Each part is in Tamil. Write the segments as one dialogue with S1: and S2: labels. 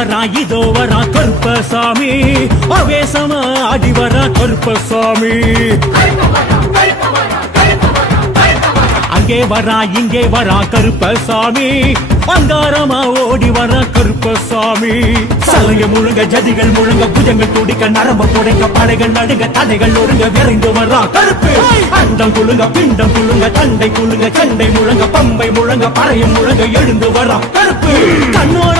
S1: வரா இதோ வரா கருப்பசாமி. அவேசமா ஆடி வரா கருப்பசாமி. அங்கே வரா இங்கே வரா கருப்பசாமி. அங்காரமா ஓடி வரா கருப்பசாமி. சலங்க முழுங்க ஜதிகள் முழுங்க புஜங்கள் துடிக்க நரம்ப புடைக்க படைகள் நடுங்க தடைகள் ஒருங்க விரைந்து வரா கருப்பு. அண்டம் குழுங்க பிண்டம் குழுங்க தண்டை குழுங்க சண்டை முழங்க பம்பை முழங்க பறையும் முழங்க எழுந்து வரா கருப்பு. கண்ணோட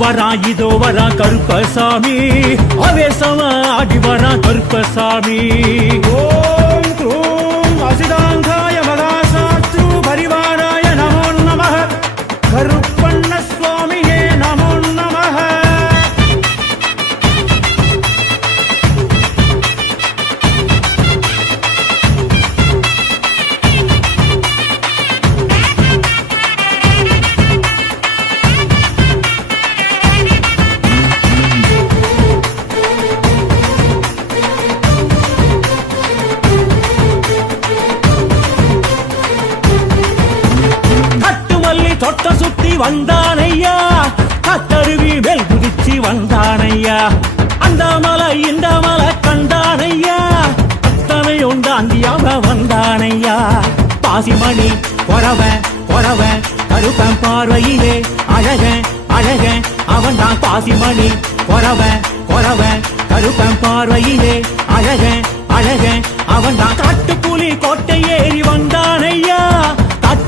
S1: வரா இதோ வரா கருப்பசாமி. அவேசமா ஆடி வரா கருப்பசாமி. ஓம் க்ரூம் அசிதா. வந்தானையா? கட்டருவி வெல் குதிச்சு வந்தானையா? அந்த மலை இந்த மலை கண்டானையா? அத்தனை உண்டாந்தியாக வந்தானையா? பாசிமணி பொறவ பொறவ கருப்பன் பார்வையிலே அழக அழக அவன் தான் பாசிமணி. பொறவ பொறவ கருப்பன் பார்வையிலே அழக அழக அவன் தான் காட்டுப்புலி கோட்டை ஏறி வந்தானையா?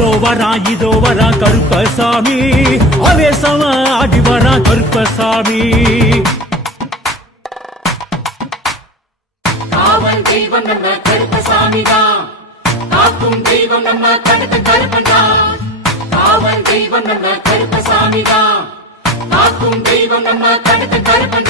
S1: அதோ வரா இதோ வரா கருப்பசாமி. அவேசமா ஆடி வரா கருப்பசாமி.
S2: காவல் தெய்வம் நம்ம கருப்பசாமி தான். காக்கும் தெய்வம் நம்ம கடுத்த கருப்பன் காவல் தெய்வம் நம்ம கருப்பசாமி தான். காக்கும் தெய்வம் நம்ம கடுத்த கருப்பன்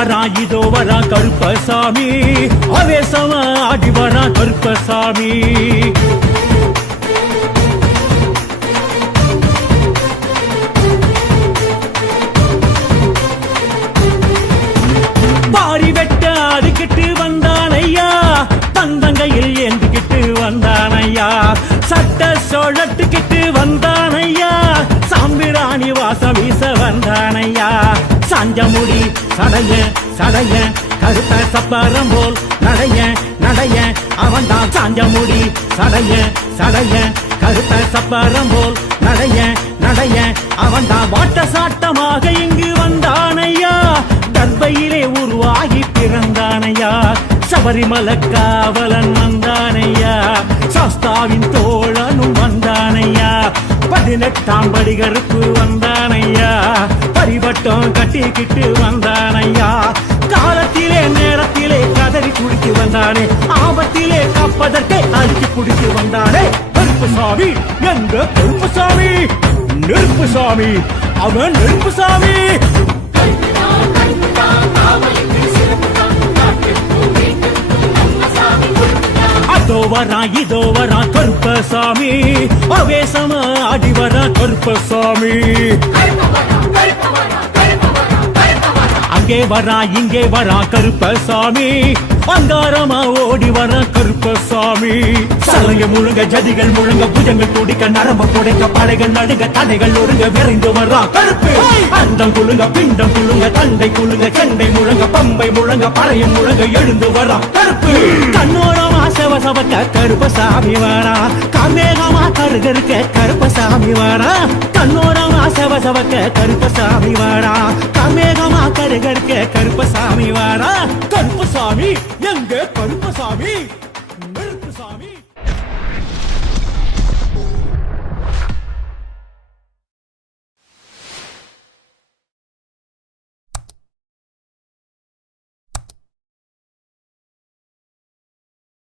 S1: வரா இதோ வரா கருப்பசாமி. அவேசமா ஆடி வரா கருப்பசாமி. பாரி வெட்ட அதுக்கிட்டு வந்தானையா. தந்தங்கையில் ஏந்துக்கிட்டு வந்தானையா. சட்ட சொழட்டுக்கிட்டு வந்தானையா. சாம்பிராணி வாசம் வீச சாஞ்ச முடி சடைய சடைய கருத்த சப்பரம் போல் நடைய நடைய அவன்தான் சாஞ்சமுடி சடைய சடைய கருத்த சப்பரம் போல் நடைய நடைய அவன்தான் வாட்ட சாட்டமாக இங்கு வந்தானையா? தர்பையிலே உருவாகி பிறந்தானையா? சபரிமல காவலன் வந்தானையா? சாஸ்தாவின் தோழனும் வந்தானையா? பதினெட்டாம் படிகருக்கு பரிவட்டம் வந்தானையா? காலத்திலே நேரத்திலே கதறி குடித்து வந்தானே. ஆபத்திலே கப்பதற்கே அடிச்சு குடித்து வந்தானே. கருப்பு சாமி எங்க கருப்பு சாமி? நெருப்பு சாமி அவன் நெருப்பு சாமி.
S2: கருப்புதான்
S1: அதோ வரா இதோ வரா கருப்பசாமி அவேசமா ஆடி வரா கருப்பசாமி இங்கே வரா இங்கே வரா கருப்பசாமி. அங்காரமா ஓடி வர கருப்பசாமி. சலங்க முழுங்க ஜதிகள் முழுங்க புஜங்கள் துடிக்க நரம்ப புடைக்க படைகள் நடுங்க தடைகள் ஒழுங்க விரைந்து வரா கருப்பு. அந்தம் குழுங்க பிண்டம் குழுங்க தண்டை குழுங்க செண்டை முழங்க பம்பை முழங்க பறையும் முழங்க எழுந்து வரா கருப்பு. கண்ணோரமா செவசவக்க கருப்பசாமி வரா கமேகா கருகருக்க கருப்பசாமி வாடா. கண்ணோரமா செவசவக்க கருப்பசாமி வாடா. காமேகமா கருகருக்க கருப்பசாமி வாடா. கருப்பசாமி எங்க கருப்பசாமி?